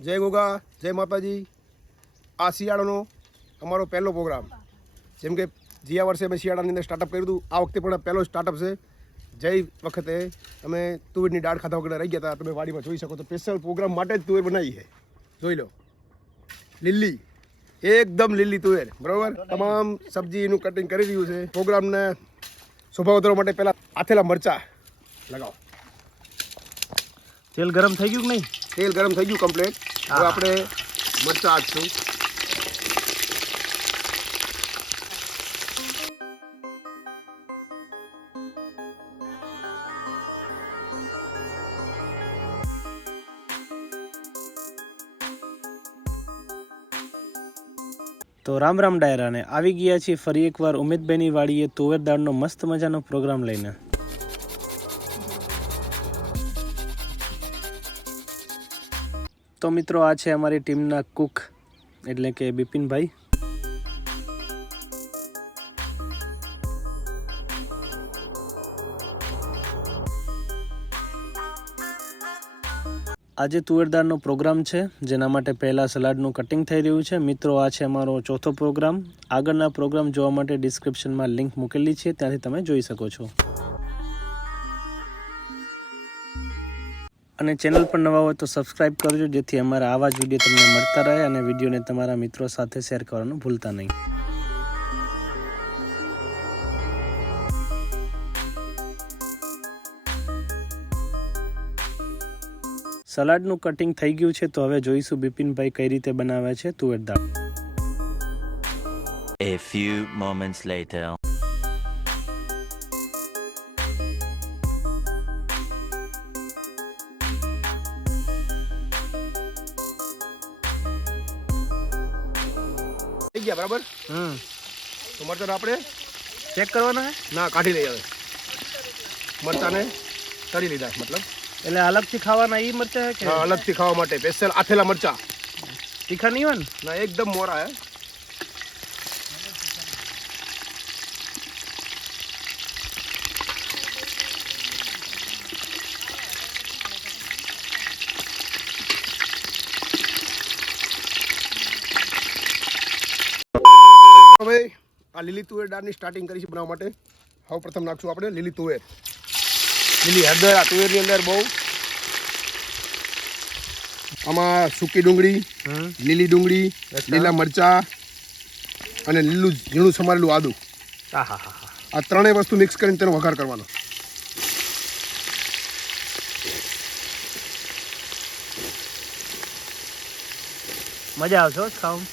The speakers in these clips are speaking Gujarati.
જય ગોગા, જય માતાજી। આ શિયાળાનો અમારો પહેલો પ્રોગ્રામ, જેમ કે ગયા વર્ષે અમે શિયાળાની અંદર સ્ટાર્ટઅપ કર્યું હતું, આ વખતે પણ પહેલો સ્ટાર્ટઅપ છે। જય વખતે અમે તુવેરની દાળ ખાધા વગર રહી ગયા હતા। તમે વાડીમાં જોઈ શકો તો સ્પેશિયલ પ્રોગ્રામ માટે જ તુવેર બનાવી છે। જોઈ લો, લીલી, એકદમ લીલી તુવેર, બરાબર। તમામ સબ્જીનું કટિંગ કરી રહ્યું છે। પ્રોગ્રામને શોભા વધારવા માટે પહેલાં આથેલા મરચાં લગાવો। તેલ ગરમ થઈ ગયું કે નહીં? તેલ ગરમ થઈ ગયું કમ્પ્લીટ। હવે આપણે મરચાં આખશું। તો રામ રામ ડાયરાને આવી ગયા છીએ ફરી એકવાર ઉમેદભાઈની વાડીએ તુવેર દાળનો મસ્ત મજાનો પ્રોગ્રામ લઈને। તો મિત્રો, આ છે અમારી ટીમના કુક એટલે કે બિપિનભાઈ। આજે તુવેર દાળનો પ્રોગ્રામ છે, જેના માટે પહેલાં સલાડનું કટિંગ થઈ રહ્યું છે। મિત્રો, આ છે અમારો ચોથો પ્રોગ્રામ। આગળના પ્રોગ્રામ જોવા માટે ડિસ્ક્રિપ્શનમાં લિંક મૂકેલી છે, ત્યાંથી તમે જોઈ શકો છો। અને ચેનલ પર નવા હોય તો સબસ્ક્રાઈબ કરજો, જેથી અમારા આવા જ વિડીયો તમને મળતા રહે અને વિડીયોને તમારા મિત્રો સાથે શેર કરવાનું ભૂલતા નહીં। સલાડનું કટિંગ થઈ ગયું છે, તો હવે જોઈશું બિપિનભાઈ કઈ રીતે બનાવે છે તુવેર દાળ। A few moments later. થઈ ગયા બરાબર। તો મરચાં આપણે ચેક કરવાના હે? ના, કાઢી લઈએ। હવે મરચાંને તળી લીધા, મતલબ એટલે અલગથી ખાવાના એ મરચાં હે કે? હા, અલગથી ખાવા માટે સ્પેશિયલ આથેલા મરચાં। તીખા નહીં હોય ને? ના, એકદમ મોરા હે। હવે આ લીલી તુવેર દાળની સ્ટાર્ટિંગ કરી છે બનાવવા માટે। સૌ પ્રથમ નાખશું આપણે લીલી તુવેર, લીલી હળદર। આ તુવેરની અંદર બહુ આમાં સૂકી ડુંગળી, લીલી ડુંગળી, લીલા મરચાં અને લીલું ઝીણું સમારેલું આદું, આ ત્રણેય વસ્તુ મિક્સ કરીને તેનો વઘાર કરવાનો। મજા આવશે ખાવું।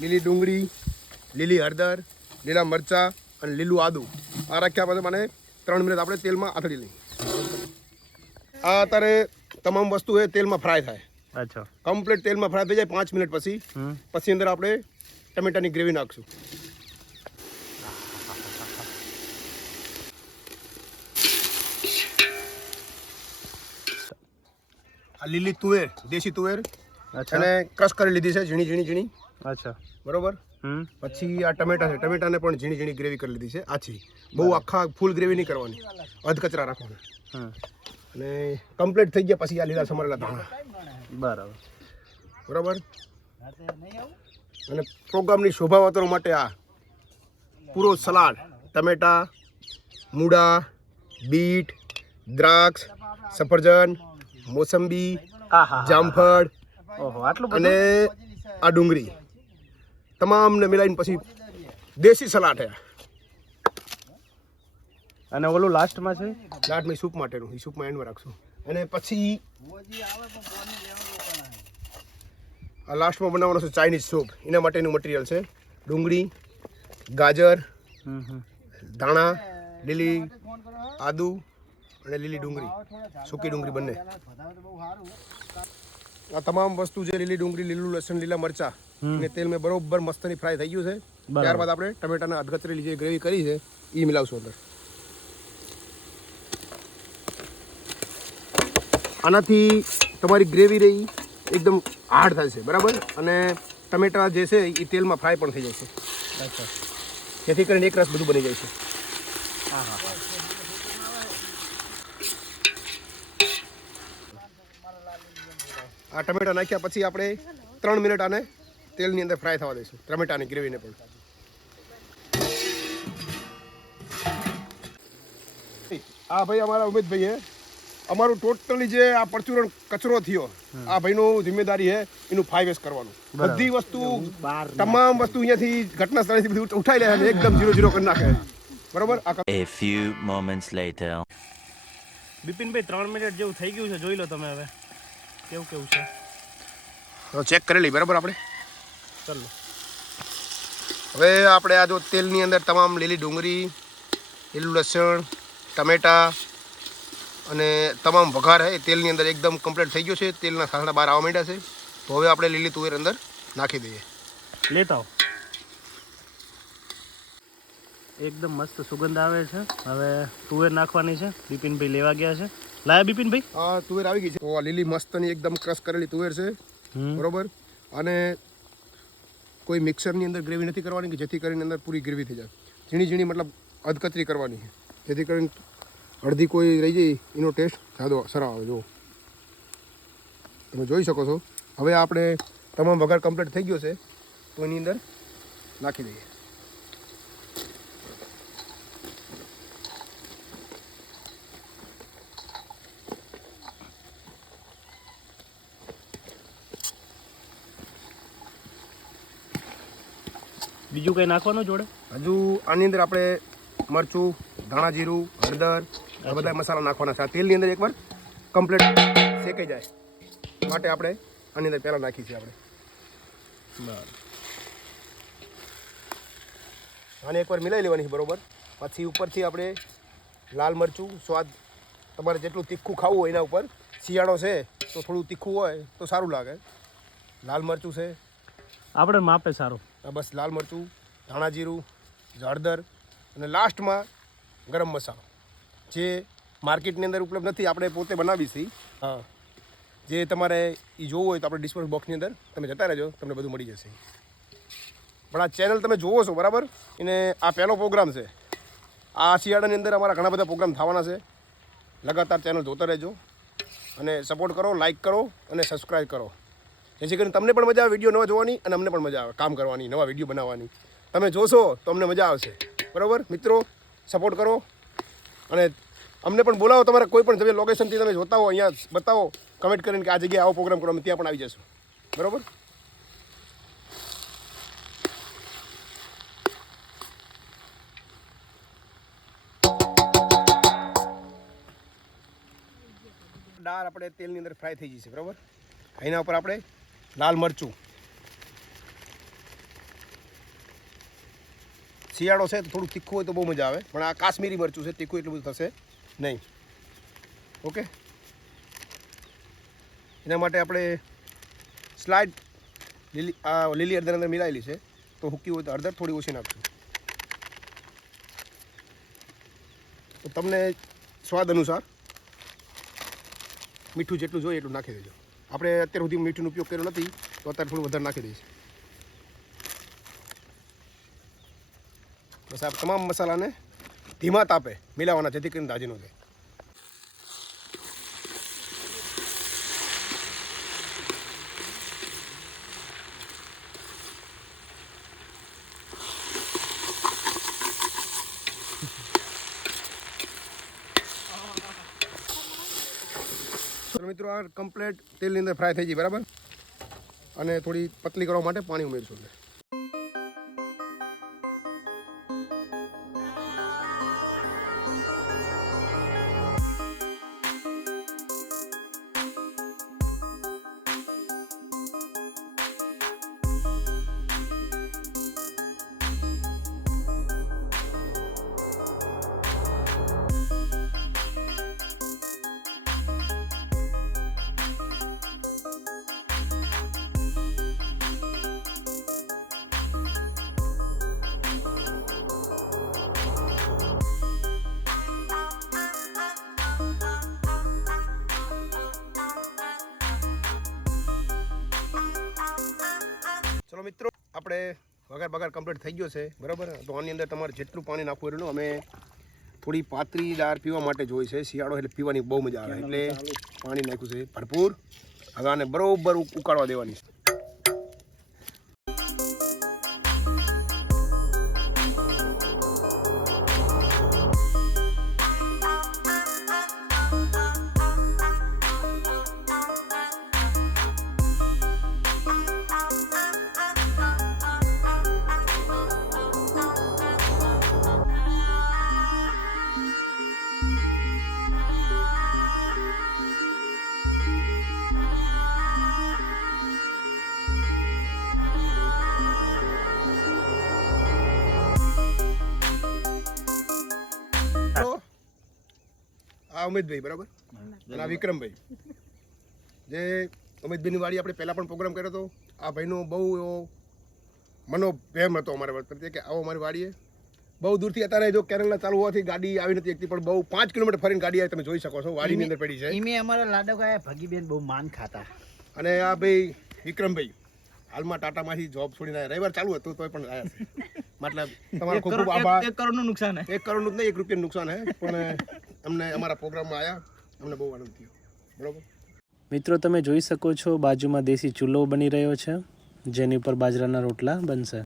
લીલી ડુંગળી, લીલી હળદર, લીલા મરચાં અને લીલું આદું આ રાખ્યા પછી મને 3 મિનિટ આપણે તેલમાં આથડી લઈએ। આ અત્યારે તમામ વસ્તુ એ તેલમાં ફ્રાય થાય। અચ્છા, કમ્પ્લીટ તેલમાં ફ્રાય થઈ જાય 5 મિનિટ પછી અંદર આપણે ટમેટાની ગ્રેવી નાખશું। આ લીલી તુવેર, દેશી તુવેર, અને ક્રશ કરી લીધી છે ઝીણી ઝીણી ઝીણી। અચ્છા, બરોબર। પછી આ ટમેટા છે, ટમેટાને પણ ઝીણી ઝીણી ગ્રેવી કરી લીધી છે। આછી બહુ આખા ફૂલ ગ્રેવી નહીં કરવાની, અધકચરા રાખવાના। અને કમ્પ્લીટ થઈ ગયા પછી આ લીલા સમારેલા ધાણા, બરાબર। અને પ્રોગ્રામની શોભા વધારવા માટે આ પૂરો સલાડ, ટમેટા, મૂળા, બીટ, દ્રાક્ષ, સફરજન, મોસંબી, જામફળ અને આ ડુંગળી તમામને મિલાઈને પછી દેશી સલાડ છે। અને ઓલું લાસ્ટમાં છે, લાસ્ટમાં સૂપ માટેનું, એ સૂપમાં એન્ડમાં રાખશું। અને પછી આ લાસ્ટમાં બનાવવાનો છે ચાઇનીઝ સૂપ। એના માટેનું મટીરિયલ છે ડુંગળી, ગાજર, ધાણા, લીલી આદુ અને લીલી ડુંગળી, સૂકી ડુંગળી બંને। આ તમામ વસ્તુ છે, લીલી ડુંગળી, લીલું લસણ, લીલા મરચાં ને તેલ મેં બરોબર મસ્તની ફ્રાય થઈ ગયું છે। ત્યારબાદ આપણે ટમેટાના અધકચરેલી જે ગ્રેવી કરી છે એ મિલાવશું અંદર। આનાથી તમારી ગ્રેવી રહી એકદમ હાર્ડ થશે, બરાબર। અને ટમેટા જે છે એ તેલમાં ફ્રાય પણ થઈ જશે। અચ્છા, જેથી કરીને એક રસ બધું બની જાય છે. આ ટમેટા નાખ્યા પછી આપણે 3 મિનિટ આને તેલની અંદર ફ્રાય થવા દઈશું, ટમેટાની ગ્રેવીને પણ. આ ભાઈ અમારા ઉમેશભાઈ હે, અમારું ટોટલી જે આ પરચુરણ કચરો થયો, આ ભાઈનું જિમ્મેદારી હે એનું 5S કરવાનું. બધી વસ્તુ તમામ વસ્તુ અહીંયાથી ઘટના સ્થળેથી બધું ઉઠાઈ લે અને એકદમ 0-0 કરી નાખે. બરોબર. A few moments later. બિપિનભાઈ 3 minute જેવું થઈ ગયું છે, જોઈ લો તમે હવે કેવું છે. તો ચેક કરી લઈએ. બરાબર. આપણે ચાલો હવે આપણે આ જો તેલની અંદર તમામ લીલી ડુંગળી, લીલું લસણ, ટમેટા અને તમામ વઘાર હે તેલની અંદર એકદમ કમ્પ્લીટ થઈ ગયો છે. તેલના સાંસડા બહાર આવવા માંડ્યા છે. તો હવે આપણે લીલી તુવેર અંદર નાખી દઈએ. લેતા એકદમ મસ્ત સુગંધ આવે છે. હવે તુવેર નાખવાની છે. બિપિનભાઈ લેવા ગયા છે. લાયા બિપિનભાઈ? આ તુવેર આવી ગઈ છે. તો આ લીલી મસ્તની એકદમ ક્રશ કરેલી તુવેર છે. બરોબર. અને કોઈ મિક્સરની અંદર ગ્રેવી નથી કરવાની કે જેથી કરીને અંદર પૂરી ગ્રેવી થઈ જાય. ઝીણી મતલબ અધકચરી કરવાની છે, જેથી કરીને અડધી કોઈ રહી જાય એનો ટેસ્ટ સાદો સરસ આવે. જો તમે જોઈ શકો છો. હવે આપણે તમામ વઘાર કમ્પ્લીટ થઈ ગયો છે, તો એની અંદર નાખી દઈએ. બીજું કંઈ નાખવાનું જોડે? હજુ આની અંદર આપણે મરચું, ધાણા જીરું, હળદર આ બધા મસાલા નાખવાના છે. આ તેલની અંદર એકવાર કમ્પ્લીટ શેકાઈ જાય માટે આપણે આની અંદર પહેલાં નાખી છે. આપણે આને એકવાર મિલાઈ લેવાની છે. બરોબર. પછી ઉપરથી આપણે લાલ મરચું, સ્વાદ તમારે જેટલું તીખું ખાવું હોય એના ઉપર. શિયાળો છે તો થોડું તીખું હોય તો સારું લાગે. લાલ મરચું છે આપણે માપે સારું. બસ લાલ મરચું, ધાણા જીરું, હળદર અને લાસ્ટમાં ગરમ મસાલો, જે માર્કેટની અંદર ઉપલબ્ધ નથી, આપણે પોતે બનાવી છીએ. હા, જે તમારે એ જોવું હોય તો આપણે ડિસ્ક્રિપ્શન બોક્સની અંદર તમે જતા રહેજો, તમને બધું મળી જશે. પણ આ ચેનલ તમે જોવો છો બરાબર, એને આ પહેલો પ્રોગ્રામ છે. આ શિયાળાની અંદર અમારા ઘણા બધા પ્રોગ્રામ થવાના છે. લગાતાર ચેનલ જોતા રહેજો અને સપોર્ટ કરો, લાઇક કરો અને સબસ્ક્રાઈબ કરો, જેથી કરીને તમને પણ મજા આવે વિડીયો નવા જોવાની અને અમને પણ મજા આવે કામ કરવાની, નવા વિડીયો બનાવવાની. તમે જોશો તો અમને મજા આવશે. બરાબર મિત્રો, સપોર્ટ કરો અને અમને પણ બોલાવો. તમારે કોઈ પણ તમે લોકેશનથી તમે જોતા હો અહીંયા બતાવો કમેન્ટ કરીને કે આ જગ્યાએ આવો પ્રોગ્રામ કરો, અમે ત્યાં પણ આવી જશું. બરાબર. દાળ આપણે તેલની અંદર ફ્રાય થઈ જશે. બરાબર. એના ઉપર આપણે લાલ મરચું, શિયાળો છે તો થોડું તીખું હોય તો બહુ મજા આવે, પણ આ કાશ્મીરી મરચું છે, તીખું એટલું બધું થશે નહીં. ઓકે. એના માટે આપણે સ્લાઇડ લીલી હળદર અંદર મિલાયેલી છે, તો હુકી હોય તો હળદર થોડી ઓછી નાખશું. તો તમને સ્વાદ અનુસાર મીઠું જેટલું જોઈએ એટલું નાખી દેજો. આપણે અત્યાર સુધી મીઠુંનો ઉપયોગ કર્યો નથી, તો અત્યારે થોડું વધારે નાખી દઈશ. બસ આ તમામ મસાલાને ધીમા તાપે મિલાવવાના, જેથી કરીને દાજી ન જાય. મિત્રો આ કમ્પ્લીટ તેલની અંદર ફ્રાય થઈ ગઈ. બરાબર. અને થોડી પતલી કરવા માટે પાણી ઉમેરશું. ચલો મિત્રો, આપણે વગર બગર કમ્પ્લીટ થઈ ગયો છે બરાબર. તો આની અંદર તમારે જેટલું પાણી નાખવું એટલું. અમે થોડી પાતળીદાર પીવા માટે જોઈએ છે, શિયાળો એટલે પીવાની બહુ મજા આવે એટલે પાણી નાખ્યું છે ભરપૂર. હવે આને બરોબર ઉકાળવા દેવાની છે. આ ઉમેદભાઈ બરાબર અને આ વિક્રમભાઈ, જે ઉમેદભાઈની વાડી આપણે પહેલાં પણ પ્રોગ્રામ કર્યો હતો. આ ભાઈનો બહુ એવો મનોપ્રેમ હતો અમારા પ્રત્યે કે આવો અમારી વાડીએ. બહુ દૂરથી અત્યારે જો કેરળના ચાલુ હોવાથી ગાડી આવી નથી એકથી, પણ બહુ 5 કિલોમીટર ફરીને ગાડી આવી, તમે જોઈ શકો છો વાડીની અંદર પડી છે. ઈમે અમારા લાડોગાએ ભગીબેન બહુ માન ખાતા. અને આ ભાઈ વિક્રમભાઈ હાલમાં ટાટામાંથી જોબ છોડીને આવ્યા. રવિવાર ચાલુ હતું તોય પણ આવ્યા છે. મતલબ તમારો ખૂબ ખૂબ આભાર. 1 કરોડનું નુકસાન હે. 1 કરોડનું નહીં, 1 રૂપિયાનું નુકસાન હે, પણ અમને અમારા પ્રોગ્રામમાં આવ્યા, અમને બહુ આનંદ થયો. બરાબર મિત્રો, તમે જોઈ શકો છો બાજુમાં દેશી ચૂલો બની રહ્યો છે, જેની ઉપર બાજરાના રોટલા બનશે.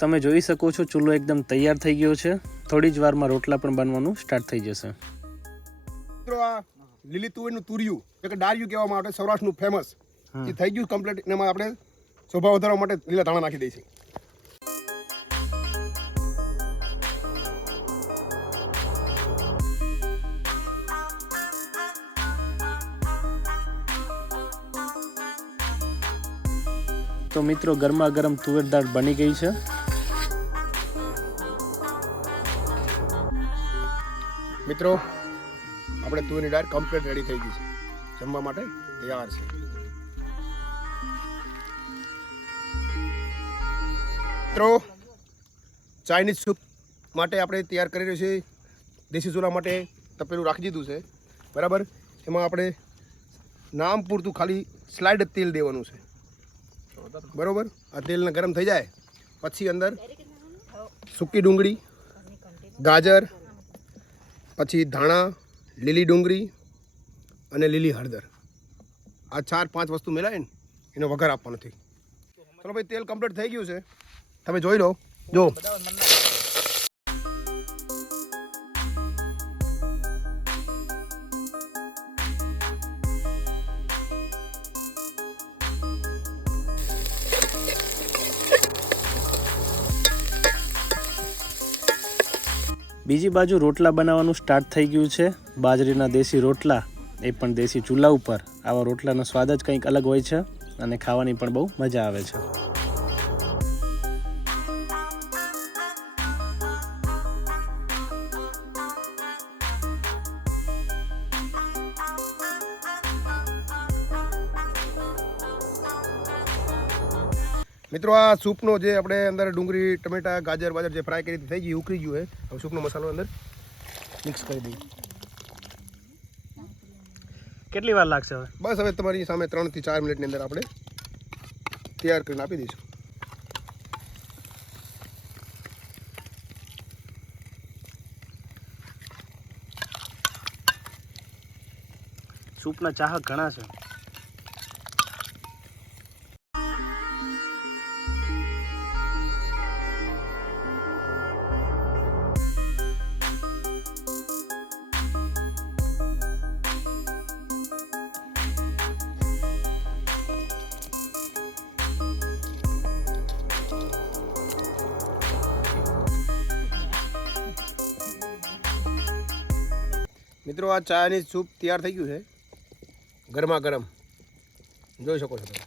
તમે જોઈ શકો છો ચૂલો એકદમ તૈયાર થઈ ગયો છે. થોડી જ વારમાં રોટલા પણ બનવાનું સ્ટાર્ટ થઈ જશે. મિત્રો, આ લીલી તુવેરનું તુરિયું એટલે ડારિયું કહેવામાં આવે, સૌરાષ્ટ્રનું ફેમસ, એ થઈ ગયું કમ્પ્લીટ. એમાં આપણે શોભા વધારવા માટે લીલા ધાણા નાખી દઈશું. તો મિત્રો, ગરમા ગરમ તુવેર દાળ બની ગઈ છે. મિત્રો, આપણે તુવેરની દાળ કમ્પ્લીટ રેડી થઈ ગઈ છે, જમવા માટે તૈયાર છે. મિત્રો, ચાઇનીઝ સૂપ માટે આપણે તૈયાર કરી રહ્યું છે. દેશી ચૂલા માટે તપેલું રાખી દીધું છે બરાબર. એમાં આપણે નામ પૂરતું ખાલી સ્લાઇડ તેલ દેવાનું છે બરાબર. આ તેલને ગરમ થઈ જાય પછી અંદર સૂકી ડુંગળી, ગાજર, પછી ધાણા, લીલી ડુંગળી અને લીલી હળદર, આ 4-5 વસ્તુ મિલાવીને એનો વઘાર આપવાનો નથી. ચલો ભાઈ, તેલ કમ્પ્લીટ થઈ ગયું છે, તમે જોઈ લો. જો બીજી બાજુ રોટલા બનાવવાનું સ્ટાર્ટ થઈ ગયું છે. બાજરીના દેશી રોટલા, એ પણ દેશી ચૂલા ઉપર. આવા રોટલાનો સ્વાદ જ કંઈક અલગ હોય છે અને ખાવાની પણ બહુ મજા આવે છે. મિત્રો, આ સૂપનો જે આપણે અંદર ડુંગળી, ટમેટા, ગાજર બાજર જે ફ્રાય કરી થઈ ગઈ, ઉકળી ગયું છે. હવે સૂપનો મસાલો અંદર મિક્સ કરી દઈએ. કેટલી વાર લાગશે હવે? બસ હવે તમારી સામે 3 થી 4 મિનિટની અંદર આપણે તૈયાર કરીને આપી દઈશું. સૂપના ચાહક ઘણા છે. મિત્રો, આ ચાઇનીઝ સૂપ તૈયાર થઈ ગયું છે, ગરમા ગરમ જોઈ શકો છો તમે.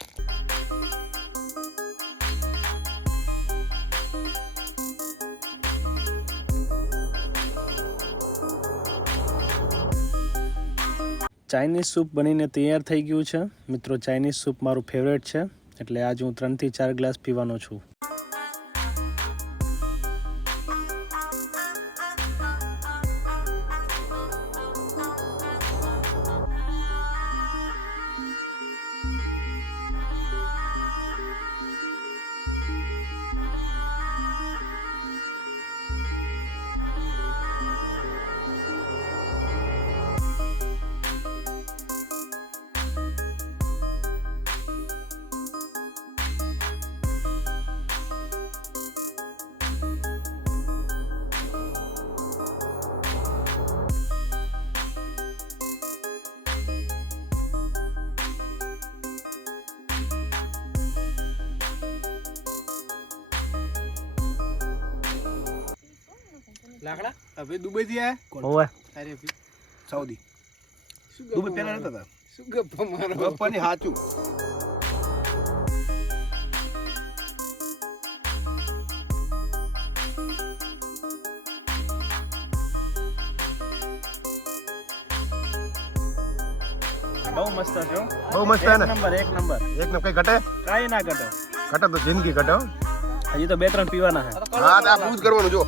ચાઇનીઝ સૂપ બનીને તૈયાર થઈ ગયું છે મિત્રો. ચાઇનીઝ સૂપ મારું ફેવરેટ છે, એટલે આજ હું 3 થી 4 ગ્લાસ પીવાનો છું. લાકડા હવે દુબઈ થી આયા ઓવે અરે સાઉદી દુબઈ પહેલા નતા હતા શું ગપ્પા મારો ગપ્પાની સાચું બહુ મસ્ત છે. બહુ મસ્ત હે ને એક નંબર એક નંબર કઈ ઘટે કાંઈ ના ઘટે. ઘટે તો જિંદગી ઘટે હો. હજી તો 2-3 પીવાના છે. હા તો આ પૂછ કરવાનું જો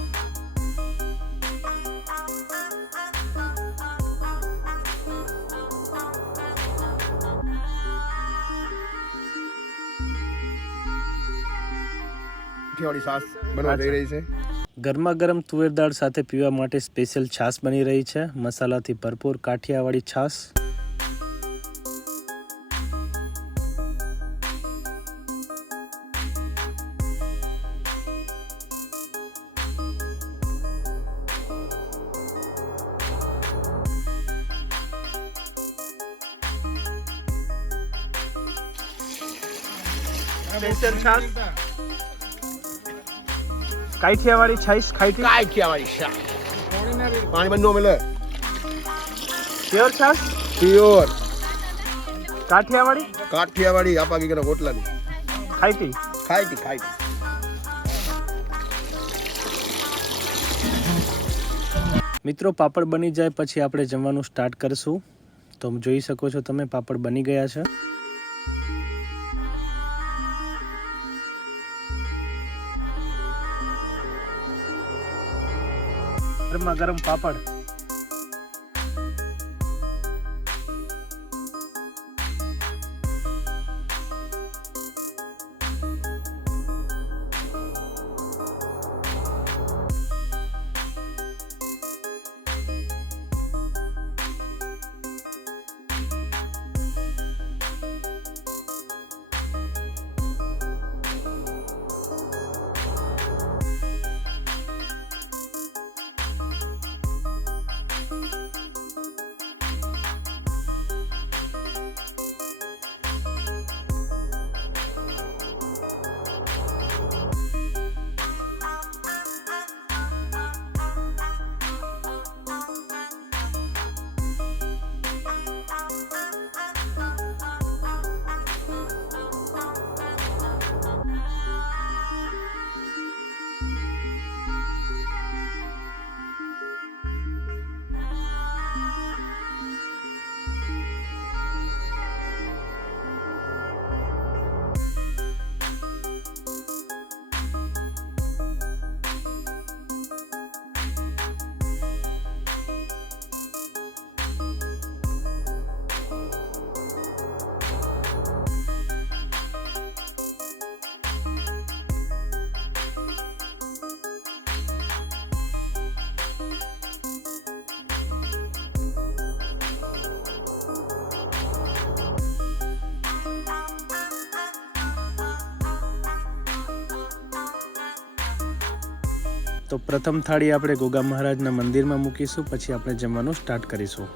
વાળી છાશ બનવા જઈ રહી છે. ગરમા ગરમ તુવેર દાળ સાથે પીવા માટે સ્પેશિયલ છાશ બની રહી છે. મસાલાથી ભરપૂર કાઠિયાવાડી છાશ. સ્પેશિયલ છાશ કાઠિયાવાડી છાશ ખાઈટી કાઠિયાવાડી છાશ પાણી બંધો મળે પ્યોર છાશ પ્યોર કાઠિયાવાડી આપા કે ગોટલાની ખાઈટી. ખાઈટી મિત્રો પાપડ બની જાય પછી આપણે જમવાનું સ્ટાર્ટ કરશું. તો જોઈ શકો છો તમે પાપડ બની ગયા છે. ગરમા ગરમ પાપડ. તો પ્રથમ થાળી આપણે ગોગા મહારાજના મંદિરમાં મૂકીશું, પછી આપણે જમવાનું સ્ટાર્ટ કરીશું.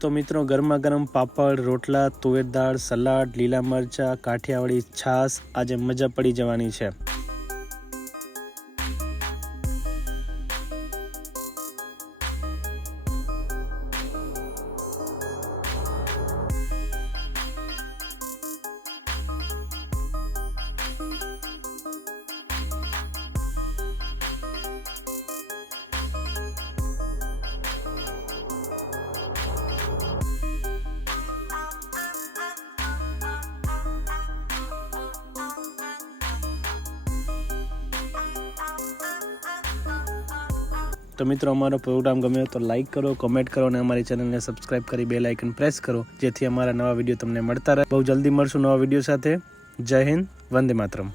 તો મિત્રો ગરમા ગરમ પાપડ, રોટલા, તુવેર દાળ, સલાડ, લીલા મરચા, કાઠિયાવાડી છાશ, આજે મજા પડી જવાની છે. તો મિત્રો અમારો પ્રોગ્રામ ગમ્યો તો લાઇક કરો, કમેન્ટ કરો અને અમારી ચેનલને સબસ્ક્રાઇબ કરી બેલ આઇકન પ્રેસ કરો, જેથી અમારા નવા વિડીયો તમને મળતા રહે. બહુ જલ્દી મળશું નવા વિડીયો સાથે. જય હિન્દ, વંદે માતરમ.